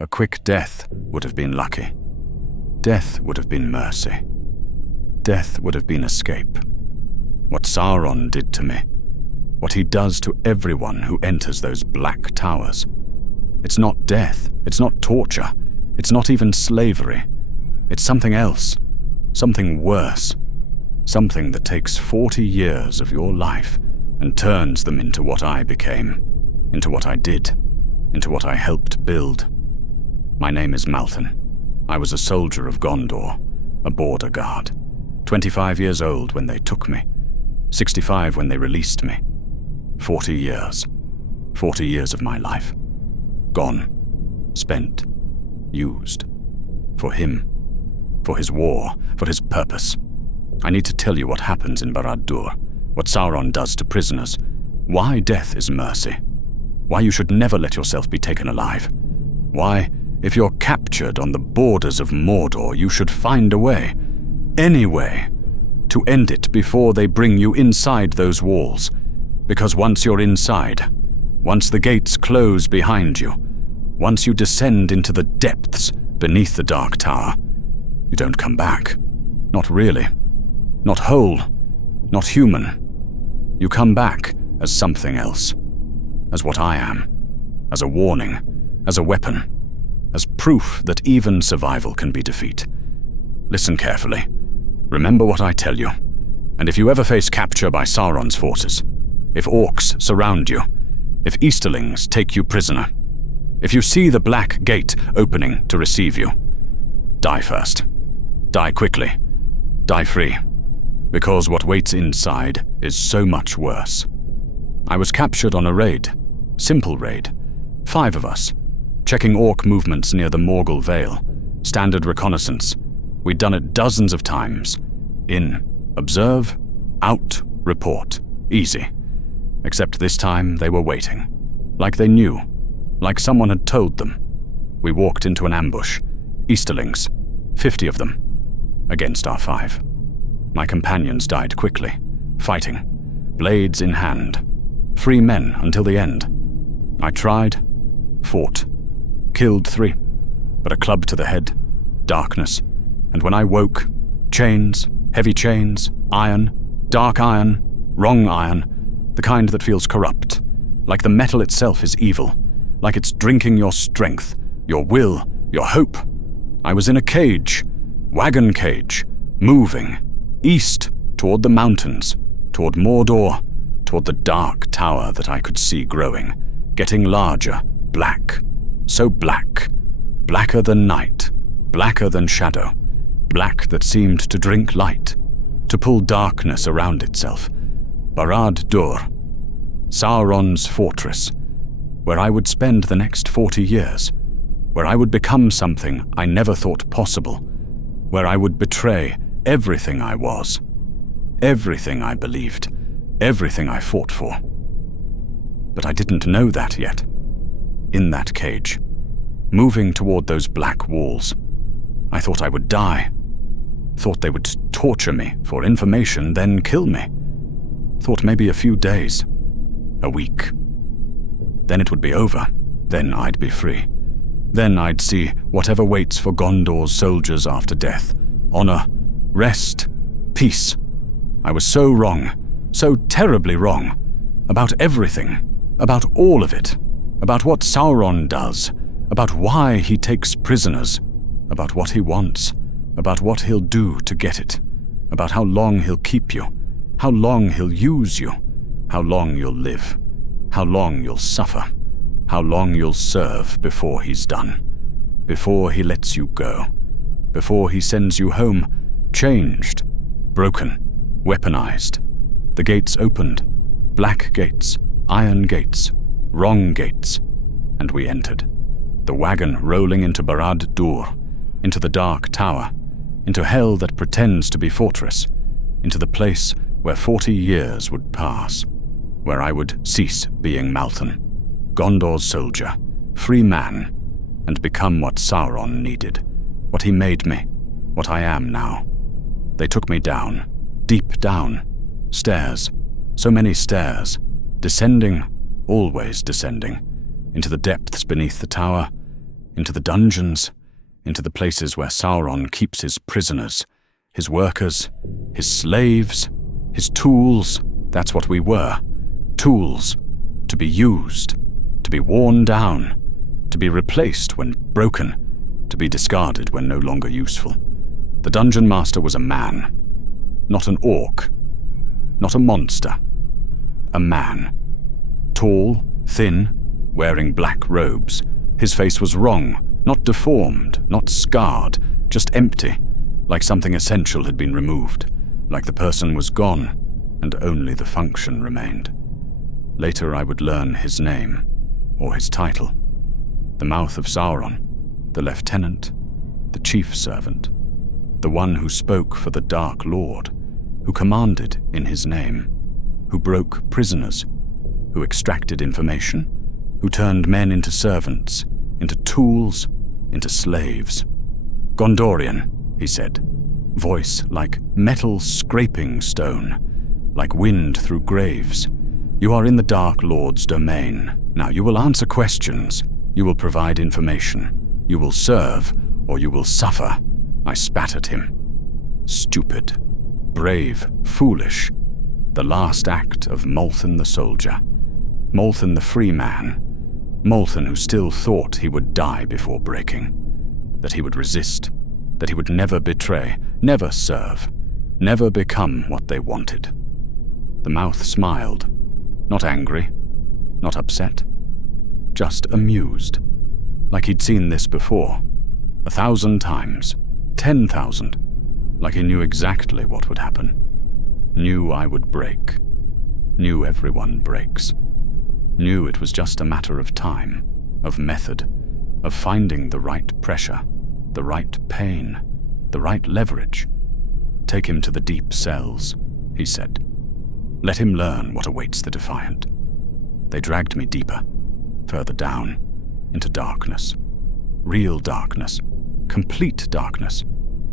A quick death would have been lucky. Death would have been mercy. Death would have been escape. What Sauron did to me, what he does to everyone who enters those black towers. It's not death, it's not torture, it's not even slavery. It's something else, something worse, something that takes 40 years of your life and turns them into what I became, into what I did, into what I helped build. My name is Malthan. I was a soldier of Gondor, a border guard. 25 years old when they took me, 65 when they released me. 40 years. 40 years of my life. Gone. Spent. Used. For him. For his war. For his purpose. I need to tell you what happens in Barad-dûr, what Sauron does to prisoners, why death is mercy, why you should never let yourself be taken alive, why, if you're captured on the borders of Mordor, you should find a way, any way, to end it before they bring you inside those walls. Because once you're inside, once the gates close behind you, once you descend into the depths beneath the Dark Tower, you don't come back. Not really. Not whole. Not human. You come back as something else. As what I am. As a warning. As a weapon. As proof that even survival can be defeat. Listen carefully. Remember what I tell you. And if you ever face capture by Sauron's forces, if orcs surround you, if Easterlings take you prisoner, if you see the black gate opening to receive you, die first. Die quickly. Die free. Because what waits inside is so much worse. I was captured on a raid. Simple raid. 5 of us. Checking orc movements near the Morgul Vale. Standard reconnaissance. We'd done it dozens of times. In. Observe. Out. Report. Easy. Except this time they were waiting. Like they knew. Like someone had told them. We walked into an ambush. Easterlings. 50 of them. Against our 5. My companions died quickly. Fighting. Blades in hand. Free men until the end. I tried. Fought. Killed 3. But a club to the head. Darkness. And when I woke, chains, heavy chains, iron, dark iron, wrong iron, the kind that feels corrupt, like the metal itself is evil, like it's drinking your strength, your will, your hope. I was in a cage, wagon cage, moving, east, toward the mountains, toward Mordor, toward the dark tower that I could see growing, getting larger, black, so black, blacker than night, blacker than shadow, black that seemed to drink light, to pull darkness around itself. Barad-dûr, Sauron's fortress, where I would spend the next 40 years, where I would become something I never thought possible, where I would betray everything I was, everything I believed, everything I fought for. But I didn't know that yet. In that cage, moving toward those black walls, I thought I would die. Thought they would torture me for information, then kill me. Thought maybe a few days, a week. Then it would be over. Then I'd be free. Then I'd see whatever waits for Gondor's soldiers after death. Honor, rest, peace. I was so wrong, so terribly wrong. About everything. About all of it. About what Sauron does. About why he takes prisoners. About what he wants. About what he'll do to get it. About how long he'll keep you. How long he'll use you. How long you'll live. How long you'll suffer. How long you'll serve before he's done. Before he lets you go. Before he sends you home, changed, broken, weaponized. The gates opened. Black gates, iron gates, wrong gates. And we entered. The wagon rolling into Barad-dûr, into the Dark Tower, into hell that pretends to be fortress, into the place where 40 years would pass, where I would cease being Malthan, Gondor's soldier, free man, and become what Sauron needed, what he made me, what I am now. They took me down, deep down, stairs, so many stairs, descending, always descending, into the depths beneath the tower, into the dungeons, into the places where Sauron keeps his prisoners, his workers, his slaves, his tools. That's what we were. Tools. To be used, to be worn down, to be replaced when broken, to be discarded when no longer useful. The dungeon master was a man, not an orc, not a monster. A man. Tall, thin, wearing black robes. His face was wrong, not deformed, not scarred, just empty, like something essential had been removed, like the person was gone, and only the function remained. Later I would learn his name, or his title. The Mouth of Sauron, the Lieutenant, the Chief Servant, the one who spoke for the Dark Lord, who commanded in his name, who broke prisoners, who extracted information, who turned men into servants, into tools, into slaves. Gondorian, he said, voice like metal scraping stone, like wind through graves. You are in the Dark Lord's domain. Now you will answer questions. You will provide information. You will serve, or you will suffer. I spat at him. Stupid, brave, foolish. The last act of Molten the soldier. Molten the free man. Molten who still thought he would die before breaking. That he would resist. That he would never betray, never serve, never become what they wanted. The mouth smiled. Not angry, not upset, just amused, like he'd seen this before, 1,000 times, 10,000, like he knew exactly what would happen, knew I would break, knew everyone breaks, knew it was just a matter of time, of method, of finding the right pressure, the right pain, the right leverage. Take him to the deep cells, he said. Let him learn what awaits the defiant. They dragged me deeper, further down, into darkness. Real darkness. Complete darkness.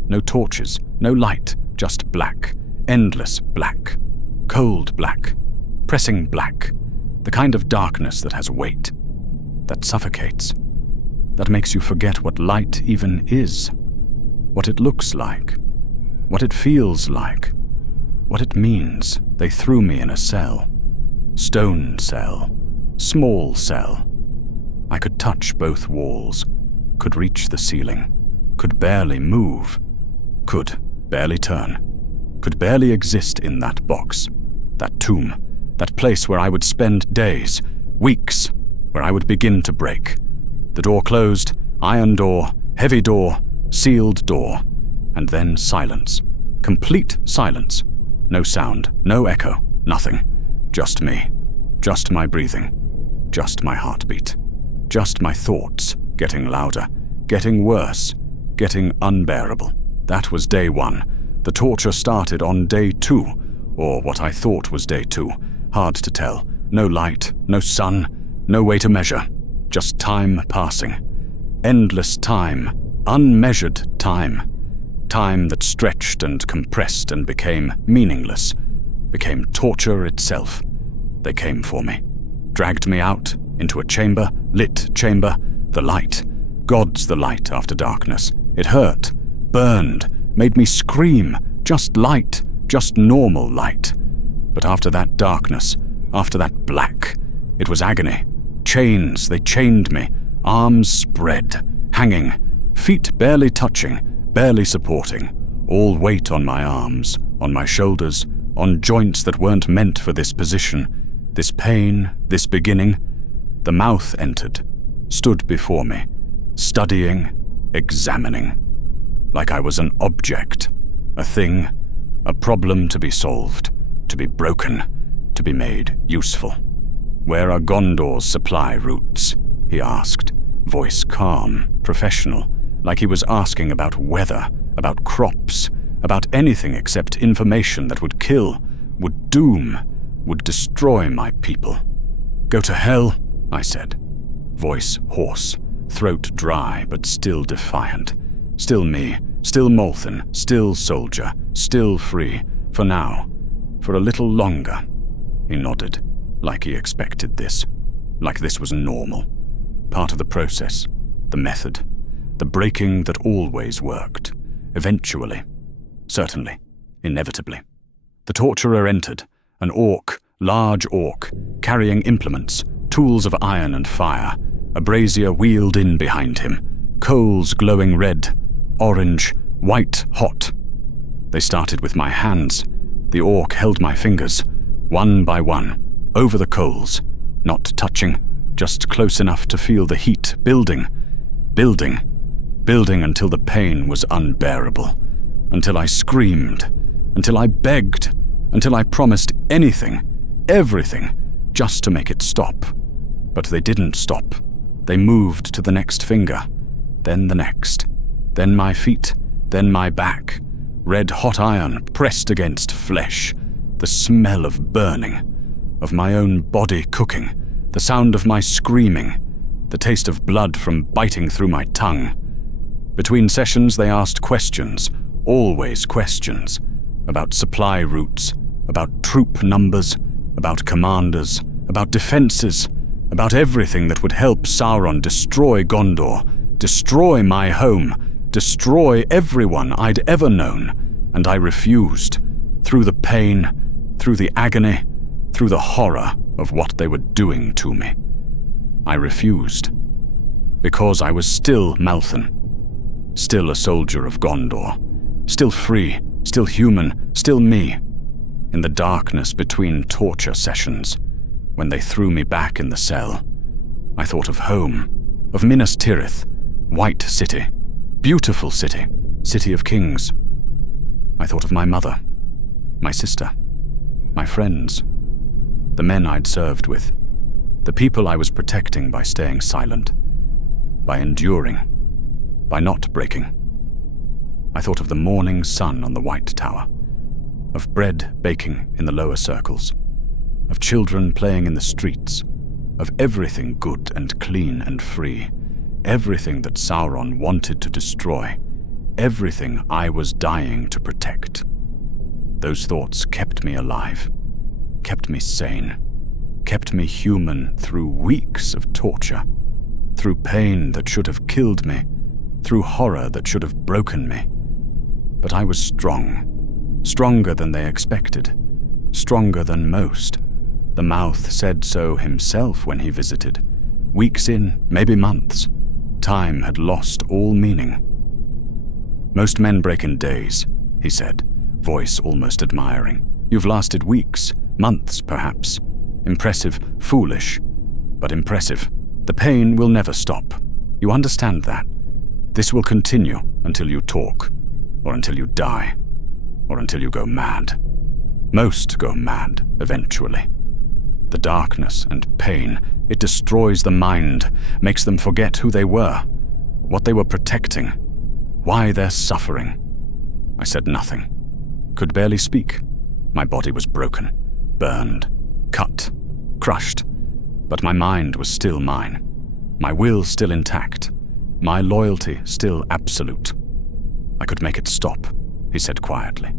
No torches, no light, just black. Endless black. Cold black. Pressing black. The kind of darkness that has weight. That suffocates. That makes you forget what light even is. What it looks like. What it feels like. What it means. They threw me in a cell. Stone cell. Small cell. I could touch both walls. Could reach the ceiling. Could barely move. Could barely turn. Could barely exist in that box. That tomb. That place where I would spend days, weeks, where I would begin to break. The door closed, iron door, heavy door, sealed door, and then silence. Complete silence. No sound, no echo, nothing. Just me. Just my breathing. Just my heartbeat. Just my thoughts, getting louder, getting worse, getting unbearable. That was day 1. The torture started on day 2, or what I thought was day 2. Hard to tell. No light, no sun, no way to measure. Just time passing. Endless time. Unmeasured time. Time that stretched and compressed and became meaningless. Became torture itself. They came for me. Dragged me out, into a chamber, lit chamber. The light. God's the light after darkness. It hurt. Burned. Made me scream. Just light. Just normal light. But after that darkness, after that black, it was agony. Chains, they chained me. Arms spread. Hanging. Feet barely touching. Barely supporting. All weight on my arms, on my shoulders, on joints that weren't meant for this position. This pain, this beginning. The mouth entered. Stood before me. Studying. Examining. Like I was an object. A thing. A problem to be solved. To be broken. To be made useful. Where are Gondor's supply routes? He asked. Voice calm, professional. Like he was asking about weather, about crops, about anything except information that would kill, would doom, would destroy my people. Go to hell, I said. Voice hoarse, throat dry but still defiant. Still me, still Molten, still soldier, still free, for now, for a little longer. He nodded, like he expected this, like this was normal, part of the process. the method, the breaking that always worked. Eventually, certainly, inevitably. The torturer entered, an orc, large orc, carrying implements, tools of iron and fire, a brazier wheeled in behind him, coals glowing red, orange, white hot. They started with my hands. The orc held my fingers, one by one, over the coals, not touching, just close enough to feel the heat building until the pain was unbearable, until I screamed, until I begged, until I promised anything, everything, just to make it stop. But they didn't stop. They moved to the next finger, then the next, then my feet, then my back. Red-hot iron pressed against flesh, the smell of burning, of my own body cooking, the sound of my screaming, the taste of blood from biting through my tongue. Between sessions they asked questions, always questions, about supply routes, about troop numbers, about commanders, about defenses, about everything that would help Sauron destroy Gondor, destroy my home, destroy everyone I'd ever known, and I refused, through the pain, through the agony, through the horror of what they were doing to me. I refused, because I was still Malthan, still a soldier of Gondor, still free, still human, still me. In the darkness between torture sessions, when they threw me back in the cell, I thought of home, of Minas Tirith, white city, beautiful city, city of kings. I thought of my mother, my sister, my friends, the men I'd served with, the people I was protecting by staying silent, by enduring, by not breaking. I thought of the morning sun on the White Tower, of bread baking in the lower circles, of children playing in the streets, of everything good and clean and free, everything that Sauron wanted to destroy, everything I was dying to protect. Those thoughts kept me alive, kept me sane, kept me human through weeks of torture, through pain that should have killed me, through horror that should have broken me. But I was strong, stronger than they expected, stronger than most. The mouth said so himself when he visited. Weeks in, maybe months, time had lost all meaning. Most men break in days, he said, voice almost admiring. You've lasted weeks, months perhaps. Impressive, foolish, but impressive. The pain will never stop. You understand that? This will continue until you talk, or until you die, or until you go mad. Most go mad, eventually. The darkness and pain, it destroys the mind, makes them forget who they were, what they were protecting, why they're suffering. I said nothing, could barely speak. My body was broken, burned, cut, crushed, but my mind was still mine, my will still intact, my loyalty still absolute. I could make it stop, he said quietly.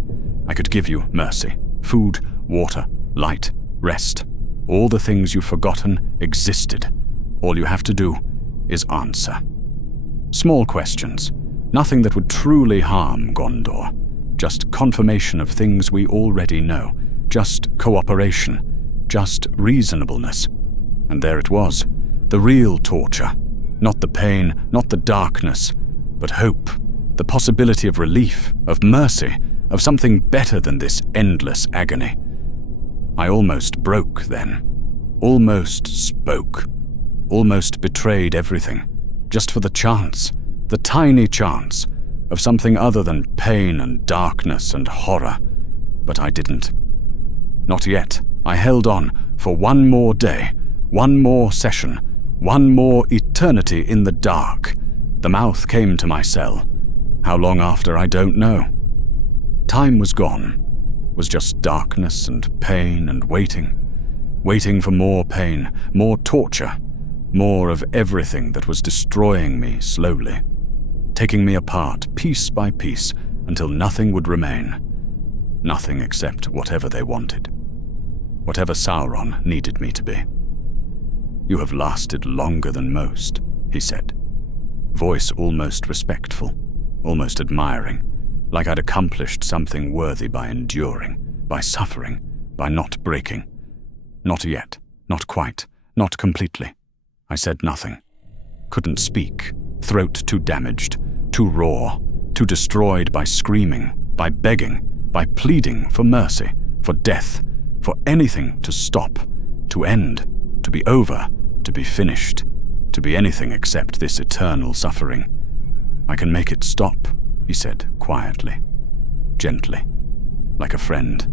I could give you mercy, food, water, light, rest. All the things you've forgotten existed. All you have to do is answer. Small questions, nothing that would truly harm Gondor. Just confirmation of things we already know. Just cooperation. Just reasonableness. And there it was. The real torture. Not the pain, not the darkness, but hope. The possibility of relief, of mercy, of something better than this endless agony. I almost broke then. Almost spoke. Almost betrayed everything. Just for the chance, the tiny chance, of something other than pain and darkness and horror. But I didn't. Not yet. I held on for one more day, one more session, one more eternity in the dark. The mouth came to my cell. How long after, I don't know. Time was gone. Was just darkness and pain and waiting. Waiting for more pain, more torture, more of everything that was destroying me slowly. Taking me apart piece by piece until nothing would remain. Nothing except whatever they wanted. Whatever Sauron needed me to be. You have lasted longer than most, he said. voice almost respectful, almost admiring, like I'd accomplished something worthy by enduring, by suffering, by not breaking. Not yet, not quite, not completely. I said nothing. Couldn't speak, throat too damaged, too raw, too destroyed by screaming, by begging, by pleading for mercy, for death, for anything to stop, to end, to be over, to be finished, to be anything except this eternal suffering. I can make it stop, he said quietly, gently, like a friend,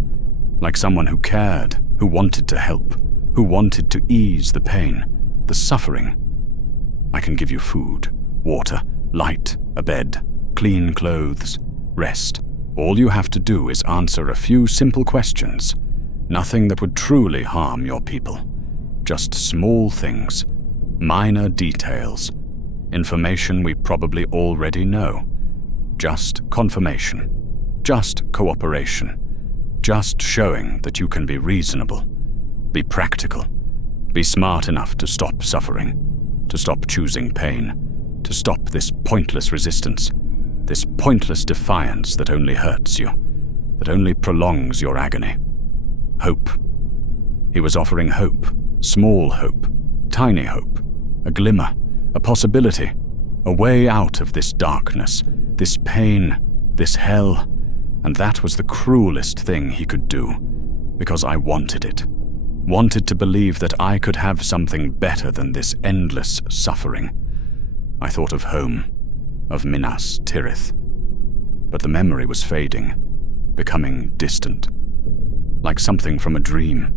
like someone who cared, who wanted to help, who wanted to ease the pain, the suffering. I can give you food, water, light, a bed, clean clothes, rest. All you have to do is answer a few simple questions. Nothing that would truly harm your people. Just small things, minor details, information we probably already know. Just confirmation, just cooperation, just showing that you can be reasonable, be practical, be smart enough to stop suffering, to stop choosing pain, to stop this pointless resistance, this pointless defiance that only hurts you, that only prolongs your agony. Hope. He was offering hope, small hope, tiny hope, a glimmer, a possibility, a way out of this darkness, this pain, this hell, and that was the cruelest thing he could do, because I wanted it. Wanted to believe that I could have something better than this endless suffering. I thought of home, of Minas Tirith. But the memory was fading, becoming distant. Like something from a dream.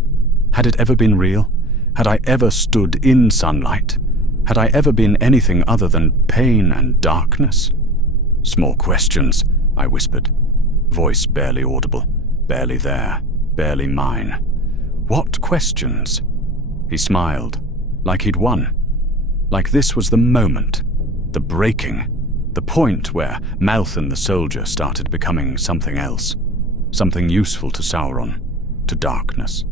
Had it ever been real? Had I ever stood in sunlight? Had I ever been anything other than pain and darkness? Small questions, I whispered. Voice barely audible, barely there, barely mine. What questions? He smiled, like he'd won. Like this was the moment, the breaking, the point where Malthan the soldier started becoming something else, something useful to Sauron, to darkness,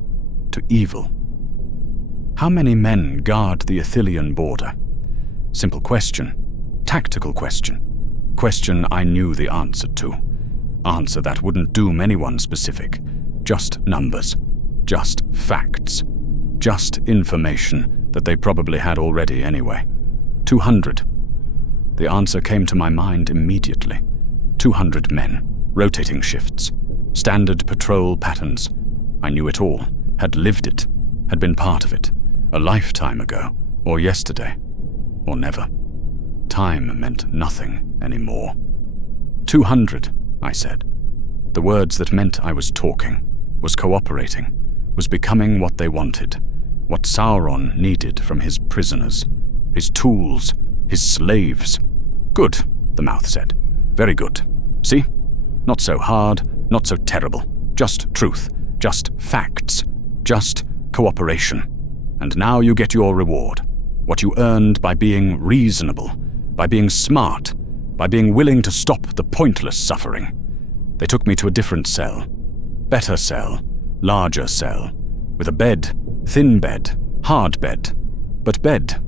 to evil. How many men guard the Ithilien border? Simple question, tactical question, question I knew the answer to. Answer that wouldn't doom anyone specific, just numbers, just facts, just information that they probably had already anyway. 200. The answer came to my mind immediately. 200 men, rotating shifts, standard patrol patterns. I knew it all, had lived it, had been part of it, a lifetime ago, or yesterday, or never. Time meant nothing anymore. 200, I said. The words that meant I was talking, was cooperating, was becoming what they wanted, what Sauron needed from his prisoners, his tools, his slaves. Good, the mouth said. Very good. See? Not so hard, not so terrible. Just truth, just facts, just cooperation. And now you get your reward. What you earned by being reasonable, by being smart, by being willing to stop the pointless suffering. They took me to a different cell. Better cell, larger cell, with a bed, thin bed, hard bed, but bed,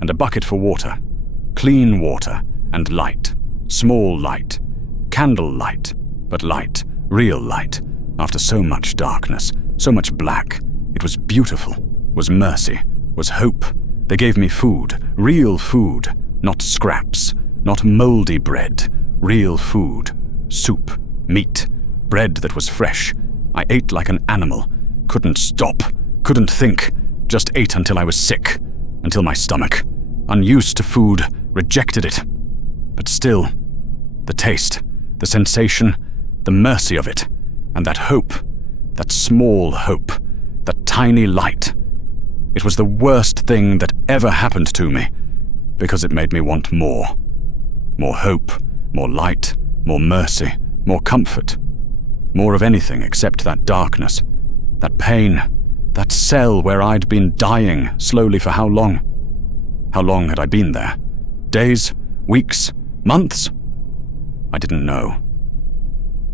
and a bucket for water, clean water, and light, small light, candle light, but light, real light, after so much darkness, so much black. It was beautiful, was mercy, was hope. They gave me food, real food, not scraps, not moldy bread, real food, soup, meat, bread that was fresh. I ate like an animal, couldn't stop, couldn't think, just ate until I was sick, until my stomach, unused to food, rejected it. But still, the taste, the sensation, the mercy of it, and that hope, that small hope, that tiny light. It was the worst thing that ever happened to me, because it made me want more. More hope, more light, more mercy, more comfort. More of anything except that darkness, that pain, that cell where I'd been dying slowly for how long? How long had I been there? Days? Weeks? Months? I didn't know.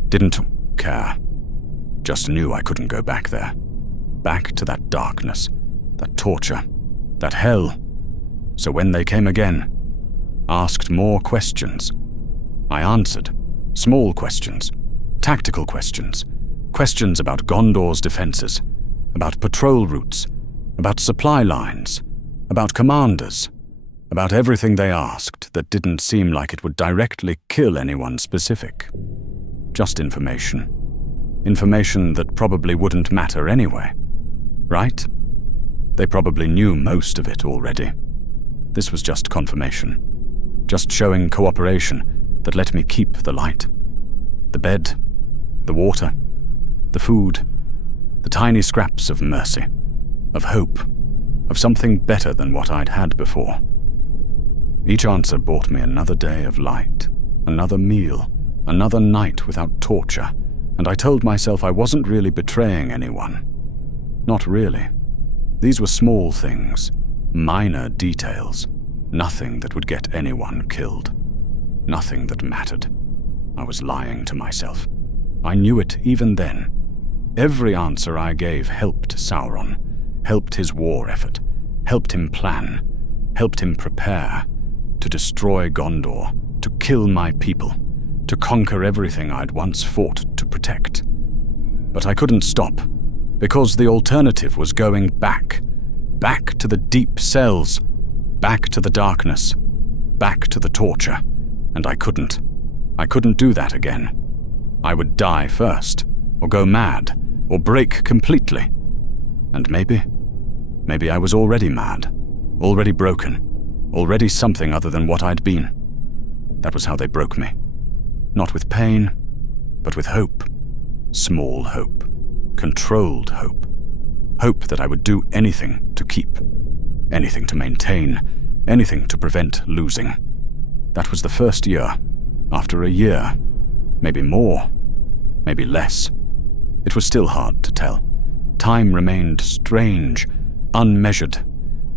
Didn't care. Just knew I couldn't go back there. Back to that darkness, that torture, that hell. So when they came again, asked more questions. I answered. Small questions, tactical questions, questions about Gondor's defenses, about patrol routes, about supply lines, about commanders, about everything they asked that didn't seem like it would directly kill anyone specific. Just information. Information that probably wouldn't matter anyway. Right? They probably knew most of it already. This was just confirmation. Just showing cooperation that let me keep the light. The bed, the water, the food, the tiny scraps of mercy, of hope, of something better than what I'd had before. Each answer brought me another day of light, another meal, another night without torture, and I told myself I wasn't really betraying anyone. Not really. These were small things, minor details, nothing that would get anyone killed. Nothing that mattered. I was lying to myself. I knew it even then. Every answer I gave helped Sauron, helped his war effort, helped him plan, helped him prepare to destroy Gondor, to kill my people, to conquer everything I'd once fought to protect. But I couldn't stop, because the alternative was going back to the deep cells, back to the darkness, back to the torture, and I couldn't do that again. I would die first, or go mad, or break completely. And maybe I was already mad, already broken, already something other than what I'd been. That was how they broke me. Not with pain, but with hope. Small hope. Controlled hope. Hope that I would do anything to keep. Anything to maintain. Anything to prevent losing. That was the first year. After a year. Maybe more. Maybe less. It was still hard to tell. Time remained strange, unmeasured.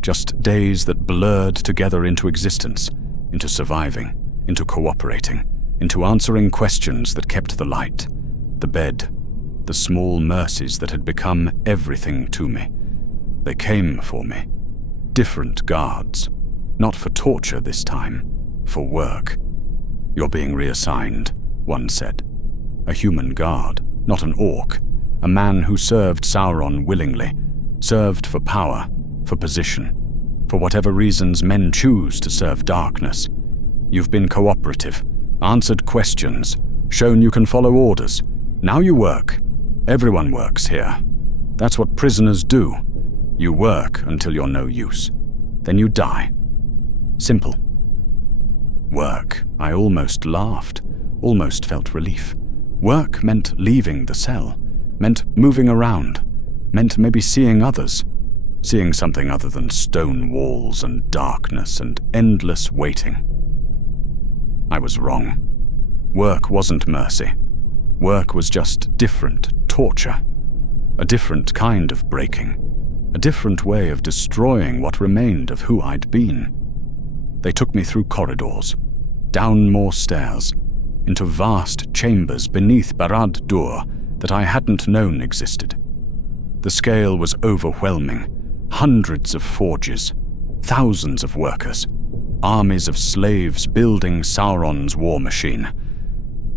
Just days that blurred together into existence, into surviving, into cooperating, into answering questions that kept the light, the bed, the small mercies that had become everything to me. They came for me. Different guards. Not for torture this time, for work. You're being reassigned, one said. A human guard, not an orc. A man who served Sauron willingly, served for power, for position, for whatever reasons men choose to serve darkness. You've been cooperative, answered questions, shown you can follow orders. Now you work. Everyone works here. That's what prisoners do. You work until you're no use. Then you die. Simple. Work. I almost laughed, almost felt relief. Work meant leaving the cell, meant moving around, meant maybe seeing others, seeing something other than stone walls and darkness and endless waiting. I was wrong. Work wasn't mercy. Work was just different torture. A different kind of breaking. A different way of destroying what remained of who I'd been. They took me through corridors, down more stairs, into vast chambers beneath Barad-dûr that I hadn't known existed. The scale was overwhelming. Hundreds of forges, thousands of workers, armies of slaves building Sauron's war machine.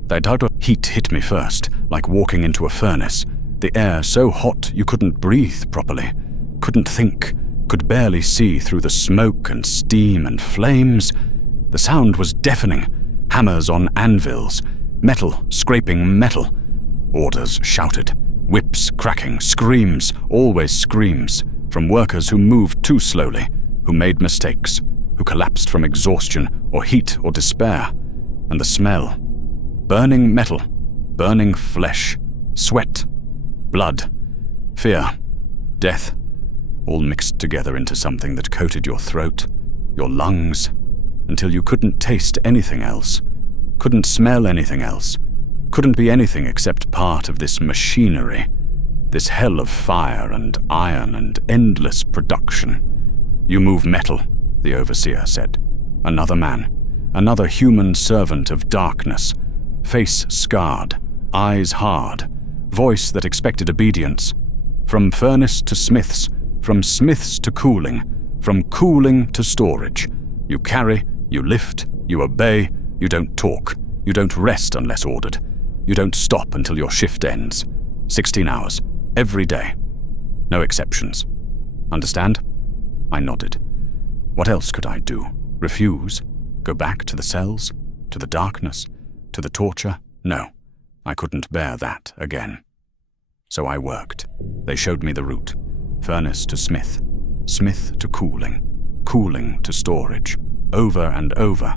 The heat hit me first, like walking into a furnace. The air so hot you couldn't breathe properly, couldn't think, could barely see through the smoke and steam and flames. The sound was deafening. Hammers on anvils, metal scraping metal. Orders shouted, whips cracking, screams, always screams, from workers who moved too slowly, who made mistakes, who collapsed from exhaustion or heat or despair. And the smell. Burning metal, burning flesh, sweat, blood, fear, death, all mixed together into something that coated your throat, your lungs, until you couldn't taste anything else, couldn't smell anything else, couldn't be anything except part of this machinery, this hell of fire and iron and endless production. You move metal, the overseer said. Another man, another human servant of darkness, face scarred, eyes hard, voice that expected obedience. From furnace to smiths, from smiths to cooling, from cooling to storage. You carry, You lift, you obey, you don't talk, you don't rest unless ordered. You don't stop until your shift ends. 16 hours, every day. No exceptions. Understand? I nodded. What else could I do? Refuse? Go back to the cells? To the darkness? To the torture? No, I couldn't bear that again. So I worked. They showed me the route. Furnace to smith. Smith to cooling. Cooling to storage. Over and over.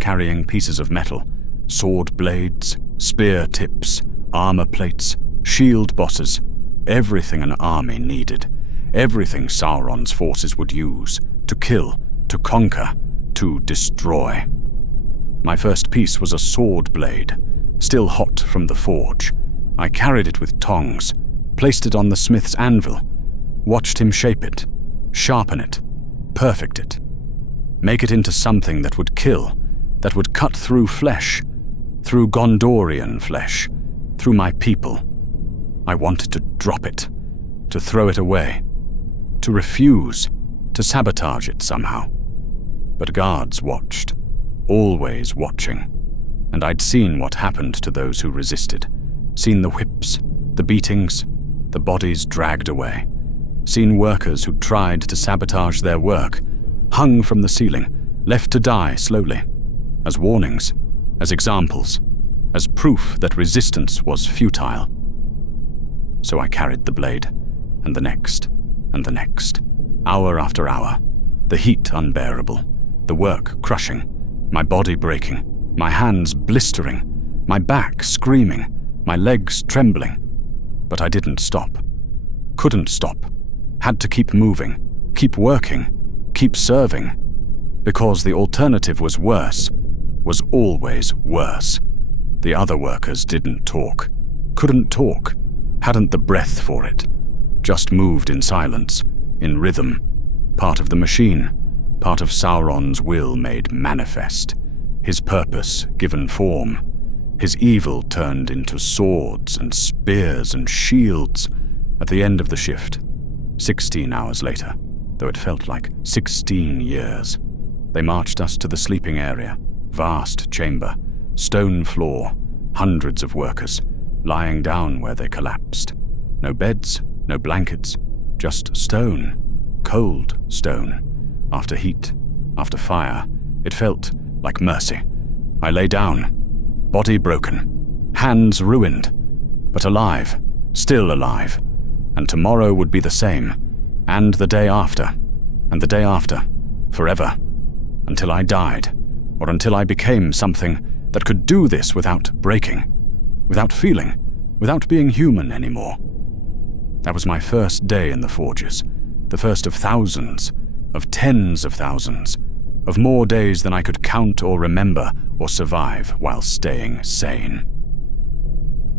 Carrying pieces of metal. Sword blades. Spear tips. Armor plates. Shield bosses. Everything an army needed. Everything Sauron's forces would use. To kill. To conquer. To destroy. My first piece was a sword blade. Still hot from the forge. I carried it with tongs. Placed it on the smith's anvil. Watched him shape it. Sharpen it. Perfect it. Make it into something that would kill. That would cut through flesh. Through Gondorian flesh. Through my people. I wanted to drop it. To throw it away. To refuse. To sabotage it somehow. But guards watched. Always watching. And I'd seen what happened to those who resisted. Seen the whips. The beatings. The bodies dragged away. Seen workers who tried to sabotage their work. Hung from the ceiling. Left to die slowly. As warnings. As examples. As proof that resistance was futile. So I carried the blade. And the next. And the next. Hour after hour. The heat unbearable. The work crushing. My body breaking. My hands blistering. My back screaming. My legs trembling. But I didn't stop. Couldn't stop. Had to keep moving. Keep working. Keep serving. Because the alternative was worse. Was always worse. The other workers didn't talk. Couldn't talk. Hadn't the breath for it. Just moved in silence. In rhythm. Part of the machine. Part of Sauron's will made manifest. His purpose given form. His evil turned into swords and spears and shields at the end of the shift. 16 hours later, though it felt like 16 years. They marched us to the sleeping area. Vast chamber. Stone floor. Hundreds of workers. Lying down where they collapsed. No beds, no blankets. Just stone. Cold stone. After heat. After fire. It felt like mercy. I lay down. Body broken. Hands ruined. But alive. Still alive. And tomorrow would be the same. And the day after. And the day after. Forever. Until I died. Or until I became something that could do this without breaking. Without feeling. Without being human anymore. That was my first day in the forges. The first of thousands. Of tens of thousands. Of more days than I could count or remember or survive while staying sane.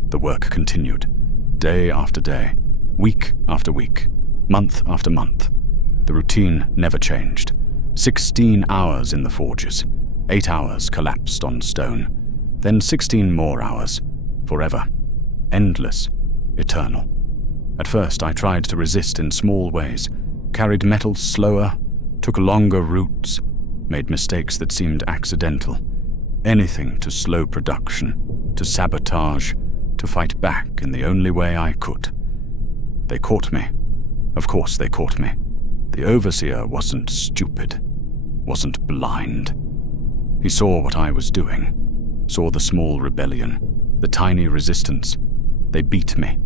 The work continued. Day after day. Week after week. Month after month. The routine never changed. 16 hours in the forges. 8 hours collapsed on stone. Then 16 more hours. Forever. Endless. Eternal. At first I tried to resist in small ways. Carried metal slower. Took longer routes. Made mistakes that seemed accidental. Anything to slow production. To sabotage. To fight back in the only way I could. They caught me. Of course they caught me. The overseer wasn't stupid. Wasn't blind. He saw what I was doing. Saw the small rebellion. The tiny resistance. They beat me.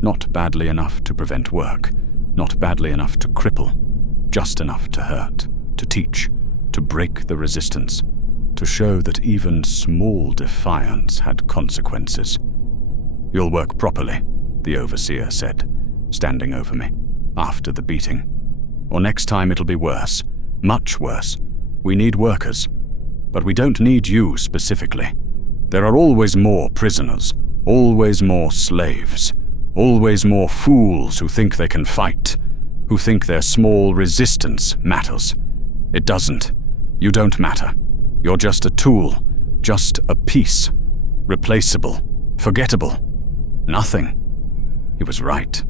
Not badly enough to prevent work. Not badly enough to cripple. Just enough to hurt. To teach. To break the resistance. To show that even small defiance had consequences. "You'll work properly," the overseer said, standing over me, after the beating. "Or next time it'll be worse. Much worse. We need workers. But we don't need you specifically. There are always more prisoners. Always more slaves. Always more fools who think they can fight. Who think their small resistance matters. It doesn't. You don't matter. You're just a tool. Just a piece. Replaceable. Forgettable. Nothing." He was right.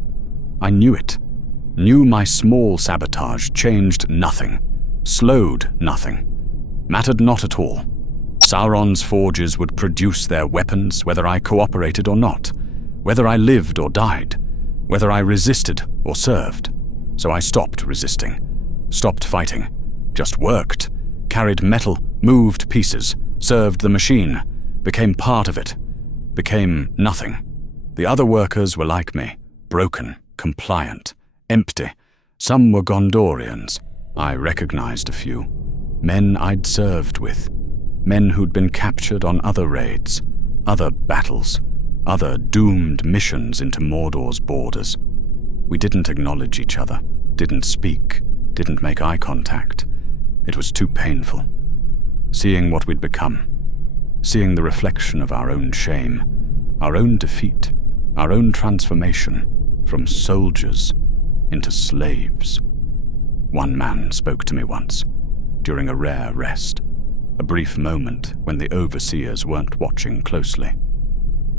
I knew it. Knew my small sabotage changed nothing. Slowed nothing. mattered not at all. Sauron's forges would produce their weapons whether I cooperated or not, whether I lived or died, whether I resisted or served. So I stopped resisting, stopped fighting, just worked, carried metal, moved pieces, served the machine, became part of it, became nothing. The other workers were like me, broken, compliant, empty. Some were Gondorians. I recognized a few. Men I'd served with. Men who'd been captured on other raids, other battles, other doomed missions into Mordor's borders. We didn't acknowledge each other, didn't speak, didn't make eye contact. It was too painful. Seeing what we'd become, seeing the reflection of our own shame, our own defeat, our own transformation from soldiers into slaves. One man spoke to me once, during a rare rest, a brief moment when the overseers weren't watching closely.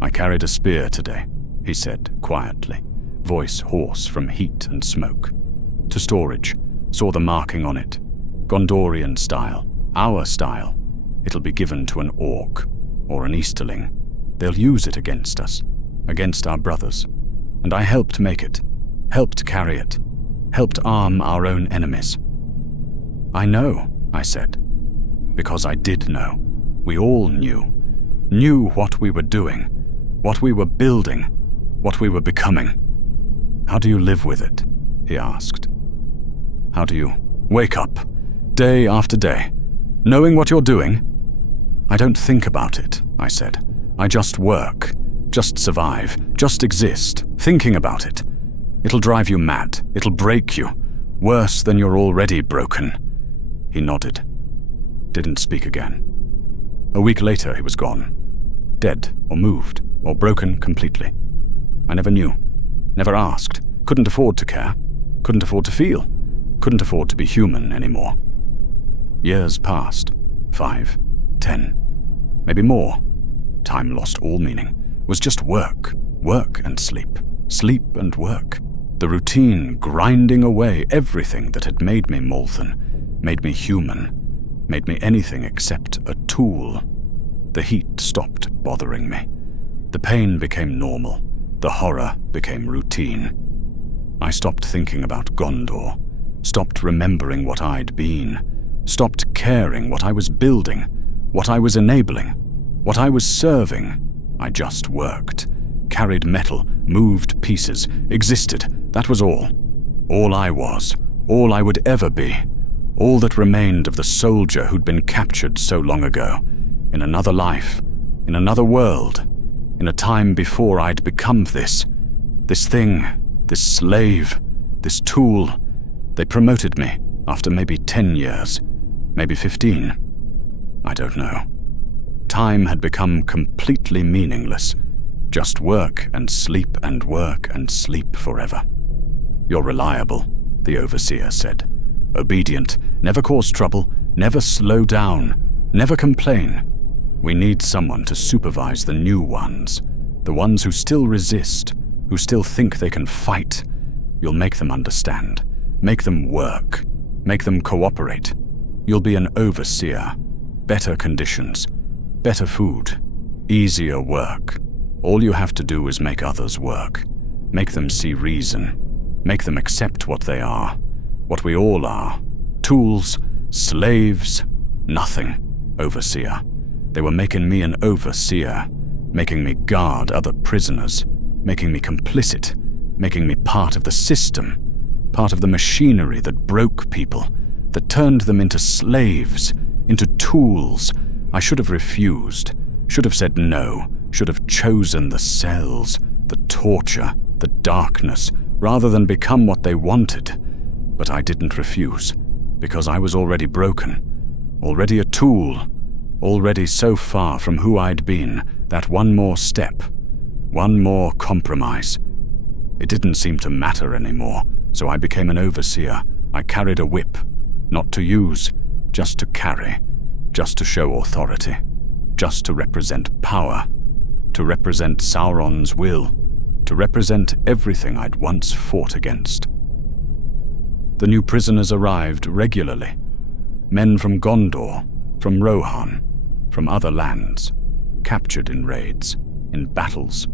"I carried a spear today," he said quietly, voice hoarse from heat and smoke. "To storage, saw the marking on it. Gondorian style, our style. It'll be given to an orc or an Easterling. They'll use it against us, against our brothers. And I helped make it, helped carry it, helped arm our own enemies." "I know," I said, because I did know. We all knew what we were doing, what we were building, what we were becoming. "How do you live with it?" he asked. "How do you wake up, day after day, knowing what you're doing?" "I don't think about it," I said. "I just work, just survive, just exist, thinking about it. It'll drive you mad, it'll break you, worse than you're already broken." He nodded, didn't speak again. A week later he was gone, dead or moved or broken completely. I never knew, never asked, couldn't afford to care, couldn't afford to feel, couldn't afford to be human anymore. Years passed, 5, 10, maybe more. Time lost all meaning, was just work, work and sleep, sleep and work. The routine grinding away everything that had made me Molten, made me human, made me anything except a tool. The heat stopped bothering me. The pain became normal. The horror became routine. I stopped thinking about Gondor, stopped remembering what I'd been, stopped caring what I was building, what I was enabling, what I was serving. I just worked, carried metal, moved pieces, existed. That was all. All I was, all I would ever be. All that remained of the soldier who'd been captured so long ago, in another life, in another world, in a time before I'd become this thing, this slave, this tool. They promoted me after maybe 10 years, maybe 15. I don't know. Time had become completely meaningless. Just work and sleep and work and sleep forever. "You're reliable," the overseer said. "Obedient, never cause trouble, never slow down, never complain. We need someone to supervise the new ones, the ones who still resist, who still think they can fight. You'll make them understand, make them work, make them cooperate. You'll be an overseer. Better conditions, better food, easier work. All you have to do is make others work, make them see reason, make them accept what they are, what we all are. Tools, slaves, nothing. Overseer. They were making me an overseer, making me guard other prisoners, making me complicit, making me part of the system, part of the machinery that broke people, that turned them into slaves, into tools. I should have refused, should have said no, should have chosen the cells, the torture, the darkness, rather than become what they wanted. But I didn't refuse, because I was already broken, already a tool, already so far from who I'd been that one more step, one more compromise. It didn't seem to matter anymore, so I became an overseer. I carried a whip, not to use, just to carry, just to show authority, just to represent power, to represent Sauron's will, to represent everything I'd once fought against. The new prisoners arrived regularly. Men from Gondor, From Rohan, from other lands, captured in raids, in battles,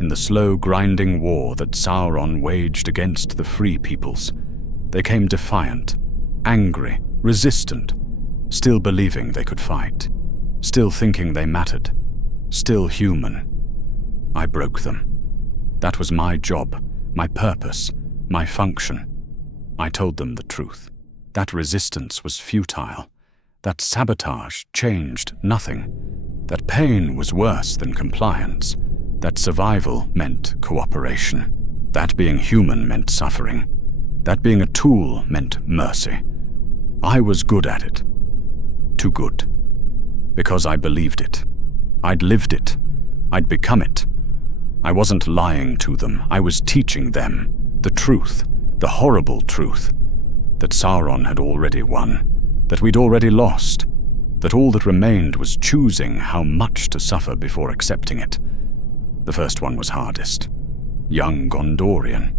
in the slow grinding war that Sauron waged against the free peoples. They came defiant, angry, resistant, still believing they could fight, still thinking they mattered, still human. I broke them. That was my job, my purpose, my function. I told them the truth. That resistance was futile. That sabotage changed nothing. That pain was worse than compliance. That survival meant cooperation. That being human meant suffering. That being a tool meant mercy. I was good at it. Too good. Because I believed it. I'd lived it. I'd become it. I wasn't lying to them. I was teaching them the truth, the horrible truth, that Sauron had already won, that we'd already lost, that all that remained was choosing how much to suffer before accepting it. The first one was hardest. Young Gondorian,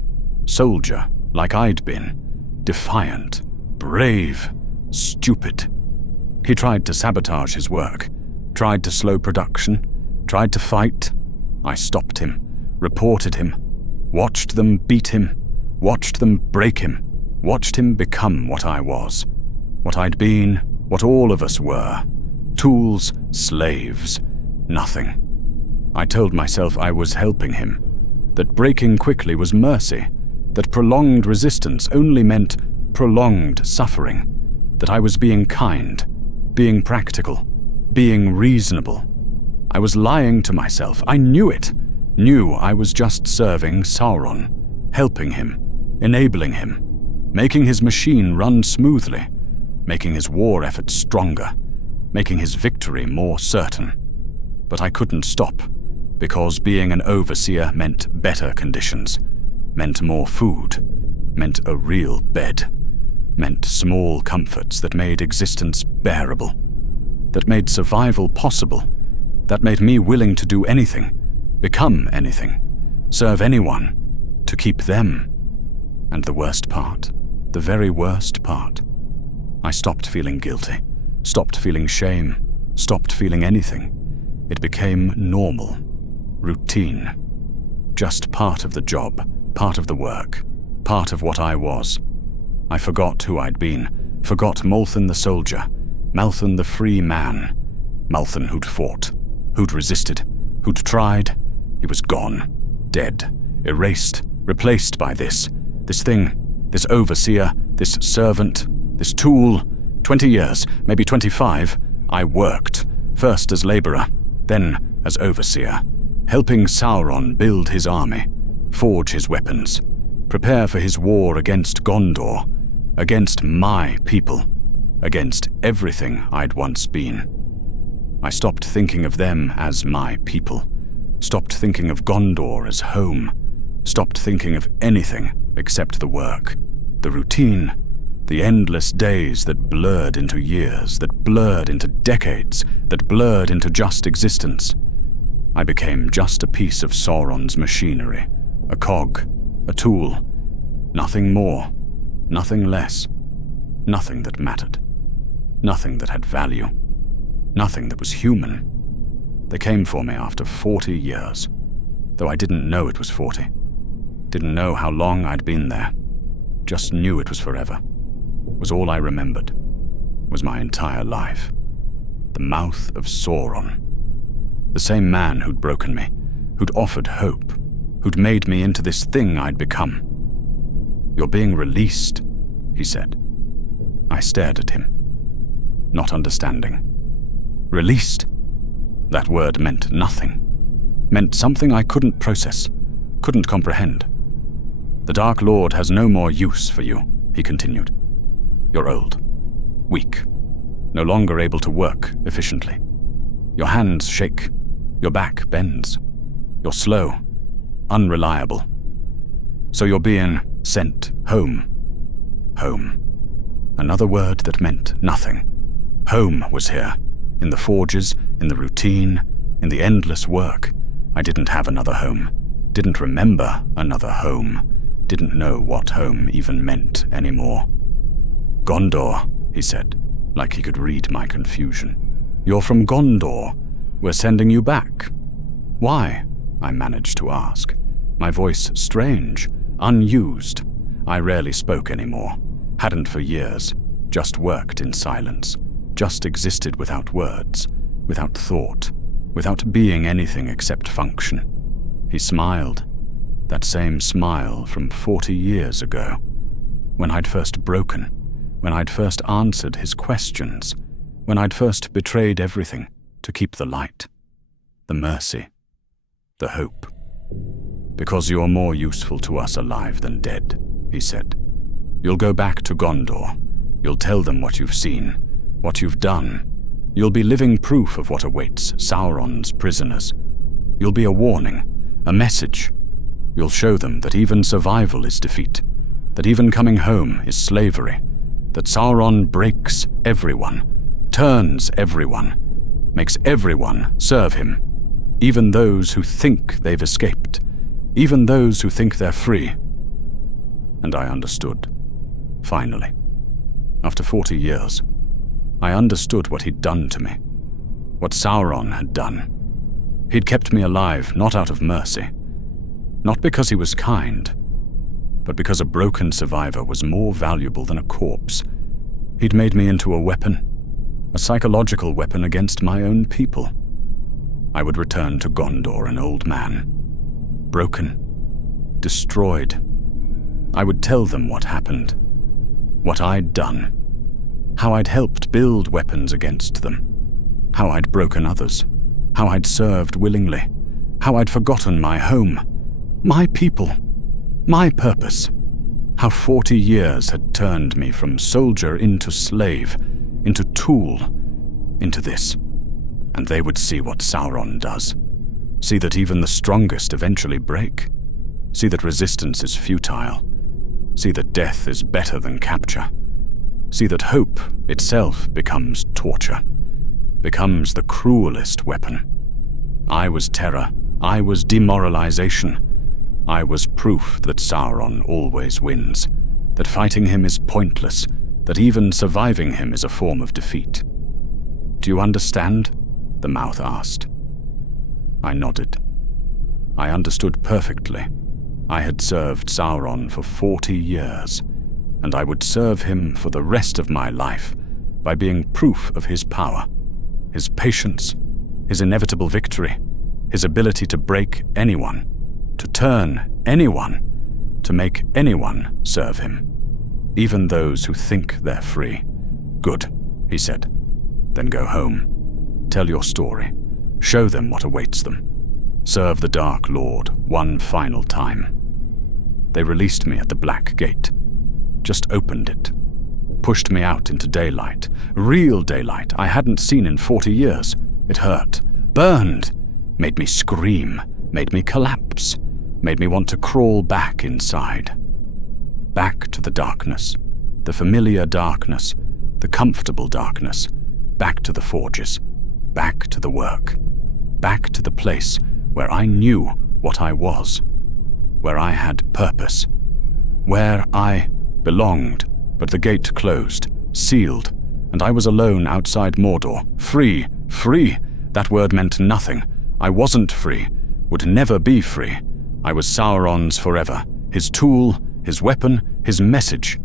soldier like I'd been, defiant, brave, stupid. He tried to sabotage his work, tried to slow production, tried to fight. I stopped him, reported him, watched them beat him, watched them break him, watched him become what I was, what I'd been, what all of us were. Tools, slaves, nothing. I told myself I was helping him, that breaking quickly was mercy, that prolonged resistance only meant prolonged suffering, that I was being kind, being practical, being reasonable. I was lying to myself. I knew it, knew I was just serving Sauron, helping him, enabling him, making his machine run smoothly, making his war effort stronger, making his victory more certain. But I couldn't stop, because being an overseer meant better conditions, meant more food, meant a real bed, meant small comforts that made existence bearable, that made survival possible, that made me willing to do anything, become anything, serve anyone, to keep them. And the worst part, the very worst part, I stopped feeling guilty, stopped feeling shame, stopped feeling anything. It became normal, routine, just part of the job, part of the work, part of what I was. I forgot who I'd been, forgot Malthan the soldier, Malthan the free man, Malthan who'd fought, who'd resisted, who'd tried. He was gone, dead, erased, replaced by this thing, this overseer, this servant, this tool. 20 years, maybe 25, I worked, first as laborer, then as overseer, helping Sauron build his army, forge his weapons, prepare for his war against Gondor, against my people, against everything I'd once been. I stopped thinking of them as my people, stopped thinking of Gondor as home, stopped thinking of anything except the work, the routine, the endless days that blurred into years, that blurred into decades, that blurred into just existence. I became just a piece of Sauron's machinery, a cog, a tool, nothing more, nothing less, nothing that mattered, nothing that had value, nothing that was human. They came for me after 40 years, though I didn't know it was 40. Didn't know how long I'd been there. Just knew it was forever. Was all I remembered. Was my entire life. The mouth of Sauron. The same man who'd broken me, who'd offered hope, who'd made me into this thing I'd become. "You're being released," he said. I stared at him, not understanding. Released? That word meant nothing. Meant something I couldn't process, couldn't comprehend. "The Dark Lord has no more use for you," he continued. "You're old, weak, no longer able to work efficiently. Your hands shake, your back bends, you're slow, unreliable. So you're being sent home. Home. Another word that meant nothing. Home was here, in the forges, in the routine, in the endless work. I didn't have another home, didn't remember another home, didn't know what home even meant anymore. "Gondor," he said. like he could read my confusion. "You're from Gondor. We're sending you back." "Why?" I managed to ask, my voice strange, unused. I rarely spoke anymore, hadn't for years, just worked in silence, just existed without words, without thought, without being anything except function. He smiled, that same smile from 40 years ago, when I'd first broken, when I'd first answered his questions, when I'd first betrayed everything to keep the light, the mercy, the hope. "Because you're more useful to us alive than dead," he said. "You'll go back to Gondor. You'll tell them what you've seen, what you've done. You'll be living proof of what awaits Sauron's prisoners. You'll be a warning, a message. You'll show them that even survival is defeat, that even coming home is slavery, that Sauron breaks everyone, turns everyone, makes everyone serve him, even those who think they've escaped, even those who think they're free." And I understood, finally. After 40 years, I understood what he'd done to me, what Sauron had done. He'd kept me alive not out of mercy, not because he was kind, but because a broken survivor was more valuable than a corpse. He'd made me into a weapon, a psychological weapon against my own people. I would return to Gondor an old man, broken, destroyed. I would tell them what happened, what I'd done, how I'd helped build weapons against them, how I'd broken others, how I'd served willingly, how I'd forgotten my home, my people, my purpose, how 40 years had turned me from soldier into slave, into tool, into this. And they would see what Sauron does, see that even the strongest eventually break, see that resistance is futile, see that death is better than capture, see that hope itself becomes torture, becomes the cruelest weapon. I was terror, I was demoralization, I was proof that Sauron always wins, that fighting him is pointless, that even surviving him is a form of defeat. "Do you understand?" the mouth asked. I nodded. I understood perfectly. I had served Sauron for 40 years, and I would serve him for the rest of my life by being proof of his power, his patience, his inevitable victory, his ability to break anyone, to turn anyone, to make anyone serve him, even those who think they're free. "Good," he said. "Then go home. Tell your story. Show them what awaits them. Serve the Dark Lord one final time." They released me at the Black Gate, just opened it, pushed me out into daylight, real daylight I hadn't seen in 40 years. It hurt, burned, made me scream, made me collapse, made me want to crawl back inside. Back to the darkness, the familiar darkness, the comfortable darkness, back to the forges, back to the work, back to the place where I knew what I was, where I had purpose, where I belonged. But the gate closed, sealed, and I was alone outside Mordor, free, free. That word meant nothing. I wasn't free, would never be free. I was Sauron's forever, his tool, his weapon, his message.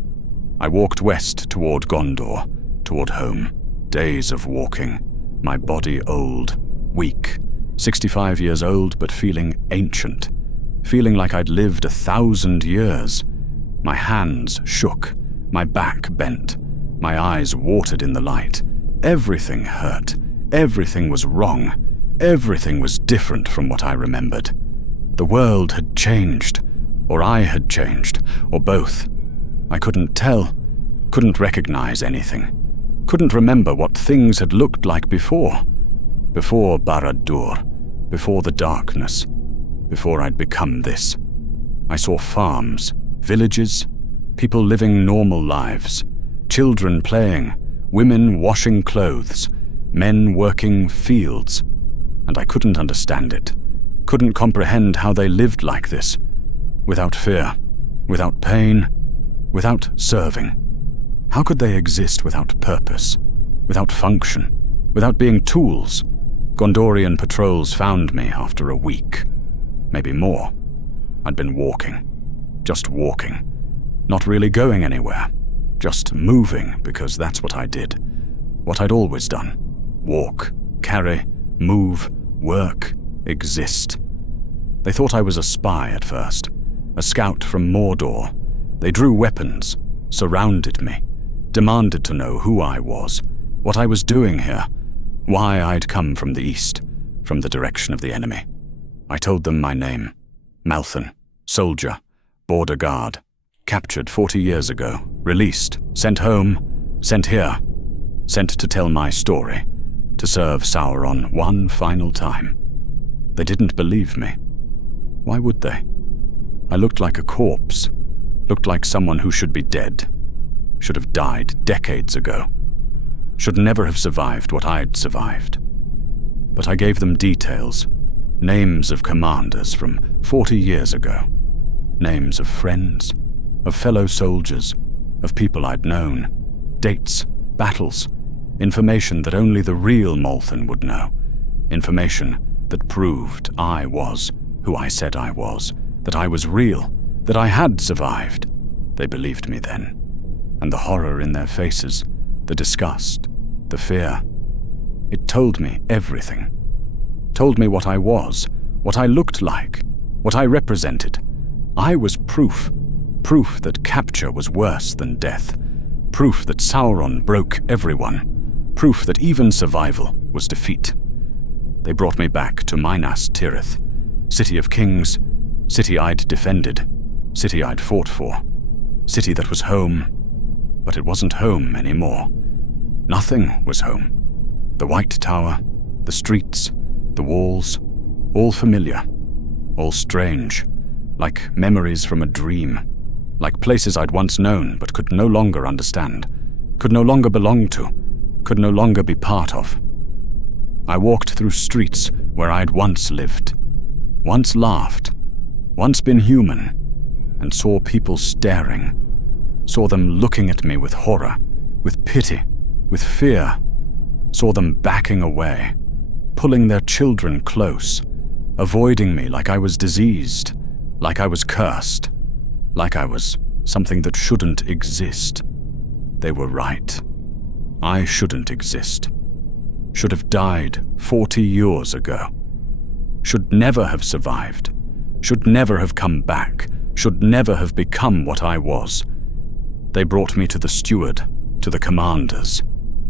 I walked west toward Gondor, toward home. Days of walking, my body old, weak, 65 years old but feeling ancient, feeling like I'd lived 1,000 years. My hands shook, my back bent, my eyes watered in the light. Everything hurt, everything was wrong, everything was different from what I remembered. The world had changed, or I had changed, or both. I couldn't tell, couldn't recognize anything, couldn't remember what things had looked like before. Before Barad-dûr, before the darkness, before I'd become this. I saw farms, villages, people living normal lives, children playing, women washing clothes, men working fields, and I couldn't understand it, couldn't comprehend how they lived like this, without fear, without pain, without serving. How could they exist without purpose, without function, without being tools. Gondorian patrols found me after a week, maybe more. I'd been walking, just walking, not really going anywhere, just moving because that's what I did, what I'd always done. Walk, carry, move, work, exist. They thought I was a spy at first, a scout from Mordor. They drew weapons, surrounded me, demanded to know who I was, what I was doing here, why I'd come from the east, from the direction of the enemy. I told them my name, Malthan, soldier, border guard, captured 40 years ago, released, sent home, sent here, sent to tell my story, to serve Sauron one final time. They didn't believe me. Why would they? I looked like a corpse, looked like someone who should be dead, should have died decades ago, should never have survived what I'd survived. But I gave them details, names of commanders from 40 years ago, names of friends, of fellow soldiers, of people I'd known, dates, battles, information that only the real Malthan would know, information that proved I was who I said I was, that I was real, that I had survived. They believed me then. And the horror in their faces, the disgust, the fear, it told me everything. Told me what I was, what I looked like, what I represented. I was proof that capture was worse than death, proof that Sauron broke everyone, proof that even survival was defeat. They brought me back to Minas Tirith, city of kings, city I'd defended, city I'd fought for, city that was home, but it wasn't home anymore. Nothing was home. The White Tower, the streets, the walls, all familiar, all strange, like memories from a dream, like places I'd once known but could no longer understand, could no longer belong to, could no longer be part of. I walked through streets where I'd once lived, once laughed, once been human, and saw people staring, saw them looking at me with horror, with pity, with fear, saw them backing away, pulling their children close, avoiding me like I was diseased, like I was cursed, like I was something that shouldn't exist. They were right. I shouldn't exist. Should have died 40 years ago. Should never have survived. Should never have come back. Should never have become what I was. They brought me to the steward, to the commanders,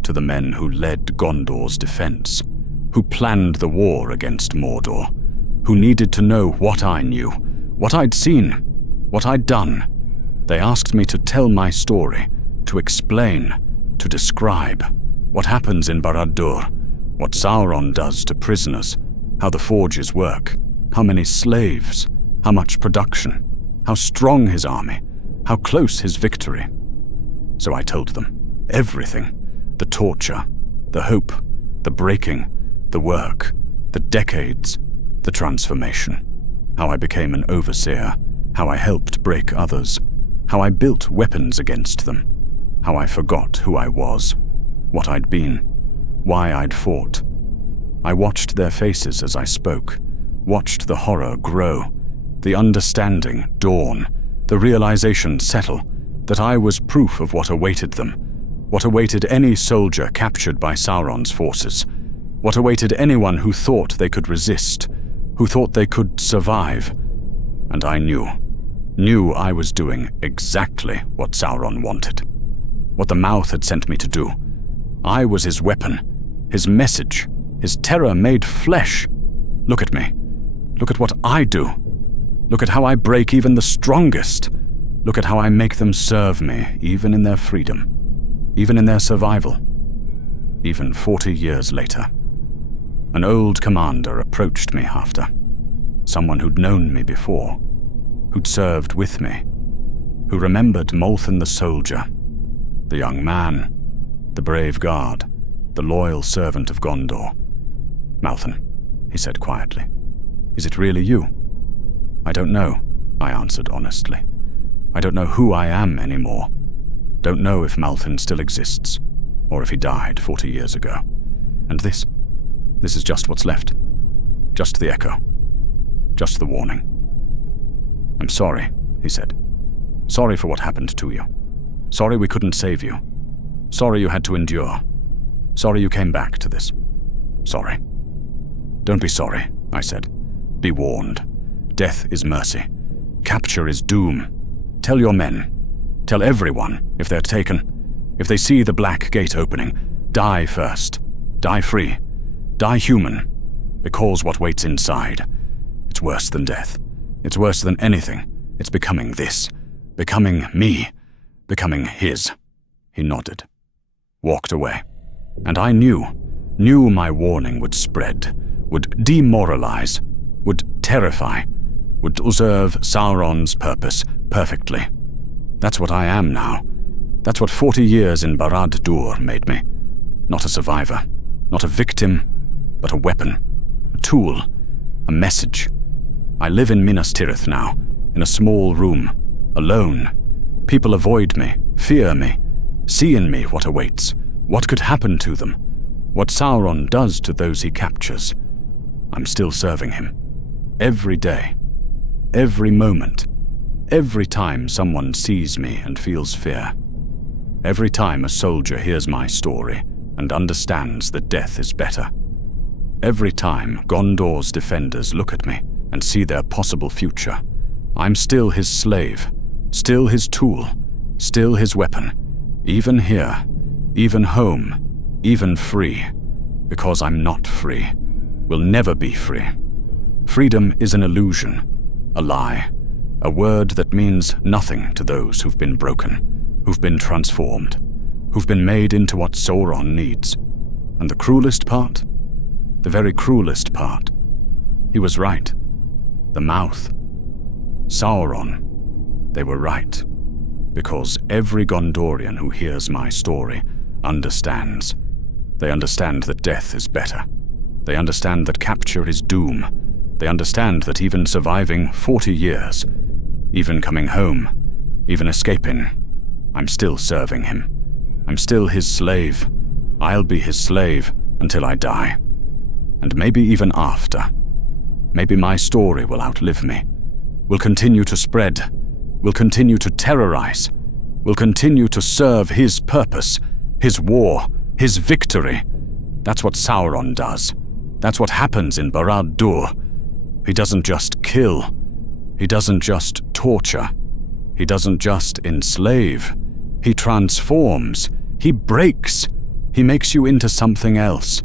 to the men who led Gondor's defense, who planned the war against Mordor, who needed to know what I knew, what I'd seen, what I'd done. They asked me to tell my story, to explain, to describe what happens in Barad-dûr, what Sauron does to prisoners, how the forges work, how many slaves, how much production, how strong his army, how close his victory. So I told them everything, the torture, the hope, the breaking, the work, the decades, the transformation, how I became an overseer, how I helped break others, how I built weapons against them, how I forgot who I was, what I'd been, why I'd fought. I watched their faces as I spoke, watched the horror grow, the understanding dawn, the realization settle that I was proof of what awaited them, what awaited any soldier captured by Sauron's forces, what awaited anyone who thought they could resist, who thought they could survive. And I knew I was doing exactly what Sauron wanted, what the mouth had sent me to do. I was his weapon, his message, his terror made flesh. Look at me. Look at what I do. Look at how I break even the strongest. Look at how I make them serve me, even in their freedom, even in their survival. Even 40 years later. An old commander approached me after. Someone who'd known me before, who'd served with me, who remembered Malthan the soldier, the young man, the brave guard, the loyal servant of Gondor. "Malthan," he said quietly, "is it really you?" "I don't know," I answered honestly. "I don't know who I am anymore. Don't know if Malthan still exists. or if he died 40 years ago. And this is just what's left. Just the echo. Just the warning. "I'm sorry," he said. "Sorry for what happened to you. Sorry we couldn't save you. Sorry you had to endure. Sorry you came back to this. Sorry." "Don't be sorry," I said. "Be warned. Death is mercy. Capture is doom. Tell your men. Tell everyone, if they're taken. If they see the black gate opening, die first. Die free. Die human. Because what waits inside, it's worse than death. It's worse than anything. It's becoming this. Becoming me. Becoming his." He nodded. Walked away. And I knew my warning would spread, would demoralize, would terrify, would serve Sauron's purpose perfectly. That's what I am now. That's what 40 years in Barad-dûr made me. Not a survivor, not a victim, but a weapon, a tool, a message. I live in Minas Tirith now, in a small room, alone. People avoid me, fear me, see in me what awaits, what could happen to them, what Sauron does to those he captures. I'm still serving him. Every day, every moment, every time someone sees me and feels fear. Every time a soldier hears my story and understands that death is better. Every time Gondor's defenders look at me and see their possible future, I'm still his slave, still his tool, still his weapon, even here, even home, even free, because I'm not free, will never be free. Freedom is an illusion, a lie, a word that means nothing to those who've been broken, who've been transformed, who've been made into what Sauron needs. And the cruelest part? The very cruelest part. He was right. The mouth. Sauron. They were right. Because every Gondorian who hears my story understands. They understand that death is better. They understand that capture is doom. They understand that even surviving 40 years, even coming home, even escaping, I'm still serving him. I'm still his slave. I'll be his slave until I die. And maybe even after. Maybe my story will outlive me. Will continue to spread. Will continue to terrorize. Will continue to serve his purpose, his war, his victory. That's what Sauron does. That's what happens in Barad-dûr. He doesn't just kill. He doesn't just torture. He doesn't just enslave. He transforms. He breaks. He makes you into something else.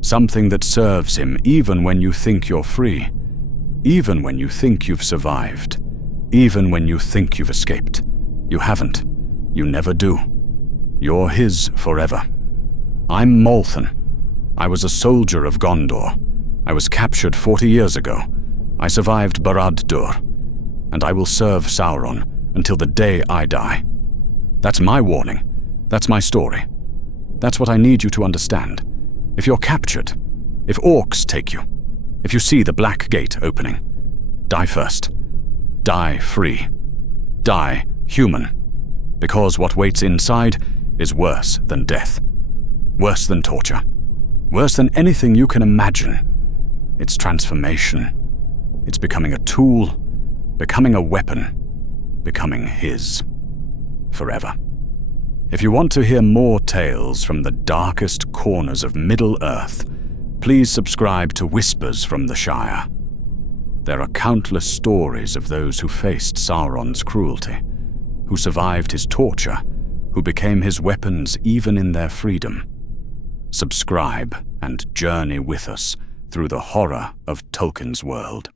Something that serves him even when you think you're free. Even when you think you've survived. Even when you think you've escaped. You haven't. You never do. You're his forever. I'm Molthen. I was a soldier of Gondor. I was captured 40 years ago. I survived Barad-dûr. And I will serve Sauron until the day I die. That's my warning. That's my story. That's what I need you to understand. If you're captured, if orcs take you, if you see the black gate opening, die first. Die free. Die human. Because what waits inside is worse than death. Worse than torture. Worse than anything you can imagine. It's transformation. It's becoming a tool, becoming a weapon, becoming his. Forever. If you want to hear more tales from the darkest corners of Middle-earth, please subscribe to Whispers from the Shire. There are countless stories of those who faced Sauron's cruelty, who survived his torture, who became his weapons even in their freedom. Subscribe and journey with us through the horror of Tolkien's world.